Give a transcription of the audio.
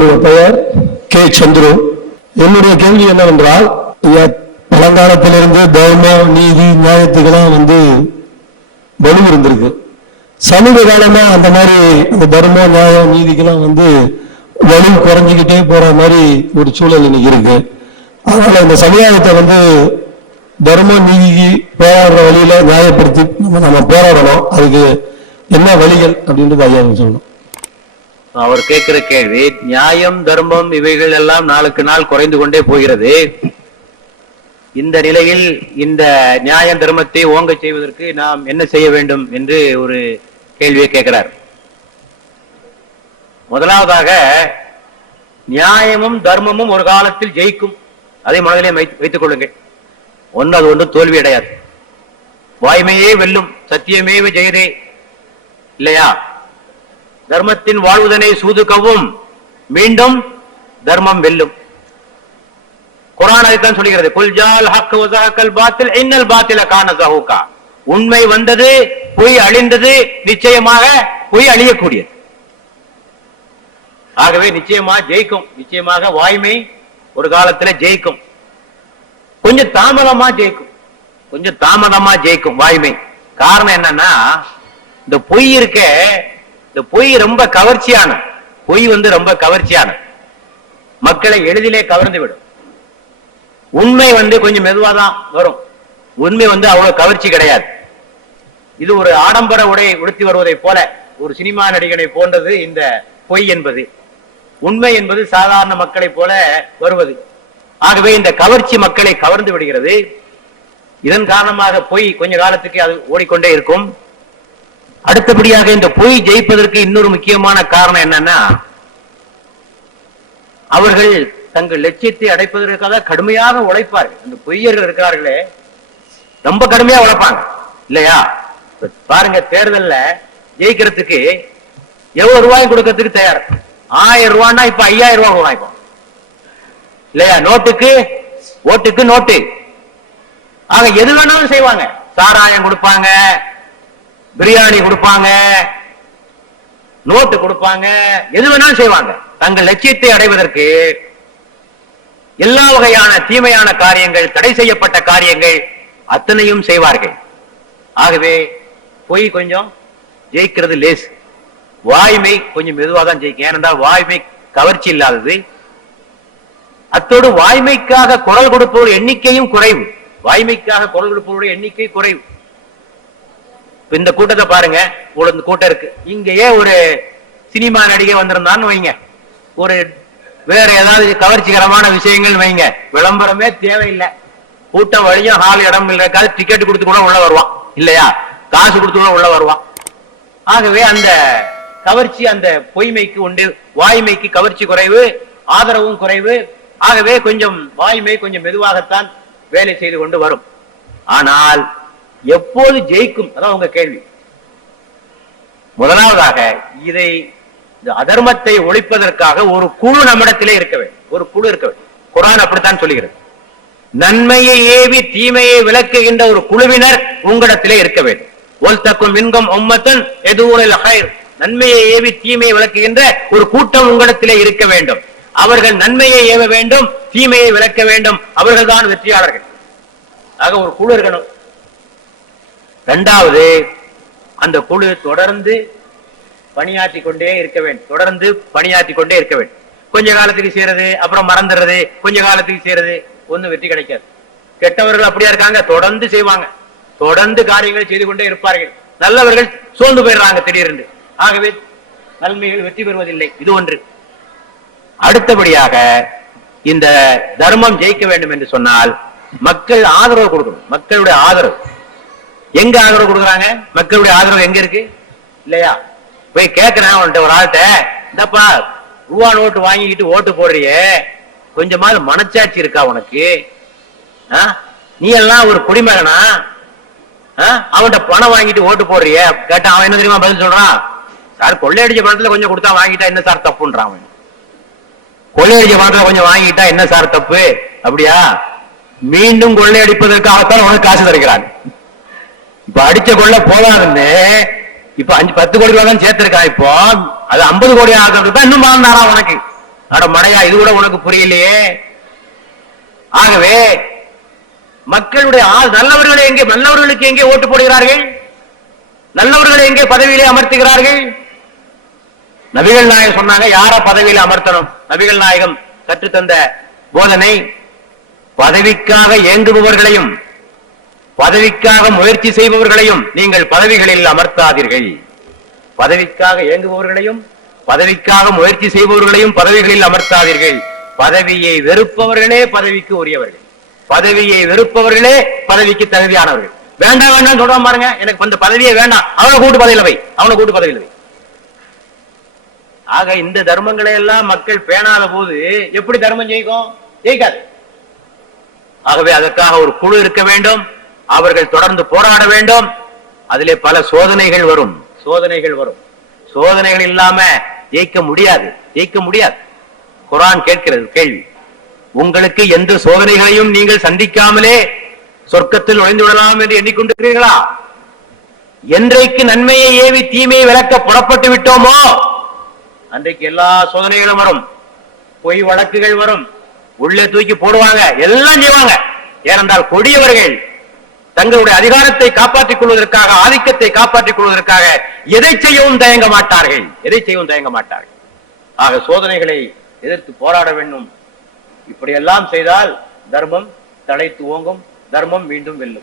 என்னுடைய பெயர் கே. சந்துரு. என்னுடைய கேள்வி என்னவென்றால் பழங்காலத்திலிருந்து தர்மம் நீதி நியாயத்துக்கெல்லாம் வந்து வலு இருந்திருக்கு. சமீப காலமா அந்த மாதிரி அந்த தர்மம் நியாயம் நீதிக்கெல்லாம் வந்து வலு குறைஞ்சிக்கிட்டே போற மாதிரி ஒரு சூழல் இன்னைக்கு இருக்கு. அதனால இந்த சமுதாயத்தை வந்து தர்மம் நீதிக்கு போராடுற வழியில நியாயப்படுத்தி நம்ம நம்ம போராடணும். அதுக்கு என்ன வழிகள் அப்படின்றது ஐயா சொல்லணும். அவர் கேட்கிற கேள்வி நியாயம் தர்மம் இவைகள் எல்லாம் நாளுக்கு நாள் குறைந்து கொண்டே போகிறது. இந்த நிலையில் இந்த நியாயம் தர்மத்தை ஓங்க செய்வதற்கு நாம் என்ன செய்ய வேண்டும் என்று ஒரு கேள்வியை கேட்கிறார். முதலாவதாக நியாயமும் தர்மமும் ஒரு காலத்தில் ஜெயிக்கும். அதை மனதிலே வைத்துக் கொள்ளுங்கள். ஒன்று அது ஒன்று தோல்வி அடையாது. வாய்மையே வெல்லும் சத்தியமே ஜெயதே. இல்லையா? தர்மத்தின் வாழ்வுதனை சூதுக்கவும். மீண்டும் தர்மம் வெல்லும். குரான் அதைத்தான் சொல்கிறது. குல்ஜால் ஹக் வஸஹக்கல் பாத்தில் இன்னல் பாத்தில கான ஜஹூகா உண்மை வந்தது பொய் அழிந்தது நிச்சயமாக பொய் அழியக்கூடியது. ஆகவே நிச்சயமா ஜெயிக்கும். நிச்சயமாக வாய்மை ஒரு காலத்துல ஜெயிக்கும். கொஞ்சம் தாமதமா ஜெயிக்கும். கொஞ்சம் தாமதமா ஜெயிக்கும் வாய்மை. காரணம் என்னன்னா இந்த பொய் இருக்க இந்த பொய் ரொம்ப கவர்ச்சியான பொய் வந்து ரொம்ப கவர்ச்சியான. மக்களை எளிதிலே கவர்ந்து விடும் உண்மை வந்து கொஞ்சம் மெதுவா தான் வரும். உண்மை வந்து அவ்வளவு கவர்ச்சி கிடையாது. இது ஒரு ஆடம்பர உடை உடுத்தி வருவதை போல ஒரு சினிமா நடிகனை போன்றது இந்த பொய் என்பது. உண்மை என்பது சாதாரண மக்களைப் போல வருவது. ஆகவே இந்த கவர்ச்சி மக்களை கவர்ந்து விடுகிறது. இதன் காரணமாக பொய் கொஞ்ச காலத்துக்கு அது ஓடிக்கொண்டே இருக்கும். அடுத்தபடியாக இந்த பொய் ஜெயிப்பதற்கு இன்னொரு முக்கியமான காரணம் என்னன்னா அவர்கள் தங்கள் லட்சியத்தை அடைப்பதற்காக கடுமையாக உழைப்பார்கள். இந்த பொய்யர்கள் இருக்கிறார்களே ரொம்ப கடுமையா உழைப்பாங்க. இல்லையா? பாருங்க தேர்தல்ல ஜெயிக்கிறதுக்கு எவ்வளவு ரூபாய் கொடுக்கறதுக்கு தயார்? ஆயிரம் ரூபான்னா இப்ப ஐயாயிரம் ரூபாய் வாங்கிப்போம். இல்லையா? நோட்டுக்கு ஓட்டுக்கு நோட்டு. ஆக எது வேணாலும் செய்வாங்க. சாராயம் கொடுப்பாங்க பிரியாணி கொடுப்பாங்க நோட்டு கொடுப்பாங்க எது வேணாலும் செய்வாங்க. தங்கள் லட்சியத்தை அடைவதற்கு எல்லா வகையான தீமையான காரியங்கள் தடை செய்யப்பட்ட காரியங்கள் அத்தனையும் செய்வார்கள். ஆகவே பொய் கொஞ்சம் ஜெயிக்கிறது லேஸ் வாய்மை கொஞ்சம் மெதுவாக தான் ஜெயிக்கும். ஏனென்றால் வாய்மை கவர்ச்சி இல்லாதது. அத்தோடு வாய்மைக்காக குரல் கொடுப்பவர் எண்ணிக்கையும் குறைவு. வாய்மைக்காக குரல் கொடுப்பவருடைய எண்ணிக்கை குறைவு. இந்த கூட்டத்தை பாருங்க. இவ்வளவு இந்த கூட்டம் இருக்கு. இங்கேயே ஒரு சினிமா நடிகை வந்திருந்தான்னு வைங்க. ஒரு வேற ஏதாவது கவர்ச்சிகரமான விஷயங்கள் வைங்க. விளம்பரமே தேவையில்லை. கூட்டம் வழியும் ஹால் இடம் இருக்காது டிக்கெட் கொடுத்து கூட உள்ள வருவான். இல்லையா? காசு கொடுத்து கூட உள்ள வருவான். ஆகவே அந்த கவர்ச்சி அந்த பொய்மைக்கு உண்டு. வாய்மைக்கு கவர்ச்சி குறைவு ஆதரவும் குறைவு. ஆகவே கொஞ்சம் வாய்மை கொஞ்சம் மெதுவாகத்தான் வேலை செய்து கொண்டு வரும். ஆனால் எப்போது ஜெயிக்கும்? அதான் உங்க கேள்வி. முதலாவதாக இதை அதர்மத்தை ஒழிப்பதற்காக ஒரு குழு நம்மிடத்திலே இருக்க வேண்டும். ஒரு குழு இருக்க வேண்டும். குரான் அப்படித்தான் சொல்லுகிறது. நன்மையை ஏவி தீமையை விளக்குகின்ற ஒரு குழுவினர் உங்களிடத்திலே இருக்க வேண்டும். ஒல்தக்கும் மின்கம் உம்மத்தன் எதுவும் நன்மையை ஏவி தீமையை விளக்குகின்ற ஒரு கூட்டம் உங்களிடத்திலே இருக்க வேண்டும். அவர்கள் நன்மையை ஏவ வேண்டும் தீமையை விளக்க வேண்டும். அவர்கள்தான் வெற்றியாளர்கள். ஆக ஒரு குழு இருக்கணும். இரண்டாவது அந்த குழு தொடர்ந்து பணியாற்றி கொண்டே இருக்க வேண்டும். தொடர்ந்து பணியாற்றி கொண்டே இருக்க வேண்டும். கொஞ்ச காலத்துக்கு செய்யறது அப்புறம் மறந்துடுறது கொஞ்ச காலத்துக்கு செய்யறது ஒண்ணும் வெற்றி கிடைக்காது. கெட்டவர்கள் அப்படியா இருக்காங்க? தொடர்ந்து செய்வாங்க. தொடர்ந்து காரியங்களை செய்து கொண்டே இருப்பார்கள். நல்லவர்கள் சோர்ந்து போயிடுறாங்க திடீரென்று. ஆகவே நன்மைகள் வெற்றி பெறுவதில்லை. இது ஒன்று. அடுத்தபடியாக இந்த தர்மம் ஜெயிக்க வேண்டும் என்று சொன்னால் மக்கள் ஆதரவு கொடுக்கணும். மக்களுடைய ஆதரவு. எங்க ஆதரவு கொடுக்குறாங்க? மக்களுடைய ஆதரவு எங்க இருக்கு? இல்லையா? போய் கேட்கிறேன் அவன்கிட்ட ஒரு ஆள்கிட்ட. இந்தப்பா ரூபா நோட்டு வாங்கிக்கிட்டு ஓட்டு போடுறியே. கொஞ்சமாவது மனச்சாட்சி இருக்கா உனக்கு? ஆ? நீ எல்லாம் ஒரு குடிமகனா? ஆ? அவன்கிட்ட பணம் வாங்கிட்டு ஓட்டு போடுறிய. கேட்டா அவன் என்ன தெரியுமா பதில் சொல்றான்? சார் கொள்ளையடிச்ச பணத்துல கொஞ்சம் கொடுத்தா வாங்கிட்டா என்ன சார் தப்புன்றான் அவன். கொள்ளையடிச்ச பணத்துல கொஞ்சம் வாங்கிட்டா என்ன சார் தப்பு? அப்படியா? மீண்டும் கொள்ளையடிப்பதற்காகத்தான் உனக்கு காசு தருகிறான். இப்ப அடிச்ச கொள்ள போதாதுன்னு இப்ப அஞ்சு பத்து கோடி ரூபாய் தான் சேர்த்திருக்கா இப்போ அது ஐம்பது கோடி ஆகிறதுக்கு இன்னும் வாழ்ந்தாரா உனக்கு. அட மடையா இது கூட உனக்கு புரியலையே. ஆகவே மக்களுடைய ஆள் நல்லவர்களை எங்கே நல்லவர்களுக்கு எங்கே ஓட்டு போடுகிறார்கள்? நல்லவர்களை எங்கே பதவியிலே அமர்த்துகிறார்கள்? நபிகள் நாயகம் சொன்னாங்க யார பதவியில அமர்த்தணும்? நபிகள் நாயகம் கற்றுத்தந்த போதனை பதவிக்காக ஏங்குபவர்களையும் பதவிக்காக முயற்சி செய்பவர்களையும் நீங்கள் பதவிகளில் அமர்த்தாதீர்கள். பதவிக்காக இயங்குபவர்களையும் பதவிக்காக முயற்சி செய்பவர்களையும் பதவிகளில் அமர்த்தாதீர்கள். பதவியை வெறுப்பவர்களே பதவிக்கு உரியவர்கள். பதவியை வெறுப்பவர்களே பதவிக்கு தகுதியானவர்கள். வேண்டாம் வேண்டாம் சொல்றான் பாருங்க. எனக்கு அந்த பதவியே வேண்டாம். அவனை கூட்டு பதவியில் வை. அவனை கூட்டு பதவியில் வை. ஆக இந்த தர்மங்களை எல்லாம் மக்கள் பேணாத போது எப்படி தர்மம் ஜெயிக்கும்? ஜெயிக்காது. ஆகவே அதற்காக ஒரு குழு இருக்க வேண்டும். அவர்கள் தொடர்ந்து போராட வேண்டும். அதிலே பல சோதனைகள் வரும். சோதனைகள் வரும். சோதனைகள் இல்லாம ஜெயிக்க முடியாது. ஜெயிக்க முடியாது. குரான் கேட்கிறது கேள்வி. உங்களுக்கு எந்த சோதனைகளையும் நீங்கள் சந்திக்காமலே சொர்க்கத்தில் நுழைந்து விடலாம் என்று எண்ணிக்கொண்டிருக்கிறீர்களா? என்றைக்கு நன்மையை ஏவி தீமையை விளக்க புறப்பட்டு விட்டோமோ? அன்றைக்கு எல்லா சோதனைகளும் வரும். பொய் வழக்குகள் வரும். உள்ளே தூக்கி போடுவாங்க. எல்லாம் செய்வாங்க. ஏனென்றால் கொடியவர்கள் தங்களுடைய அதிகாரத்தை காப்பாற்றிக் கொள்வதற்காக ஆதிக்கத்தை காப்பாற்றிக் கொள்வதற்காக எதை செய்யவும் தயங்க மாட்டார்கள்? எதை செய்யவும் தயங்க மாட்டார்கள்? ஆக சோதனைகளை எதிர்த்து போராட வேண்டும். இப்படியெல்லாம் செய்தால் தர்மம் தலைத்து ஓங்கும் தர்மம் மீண்டும் வெல்லும்.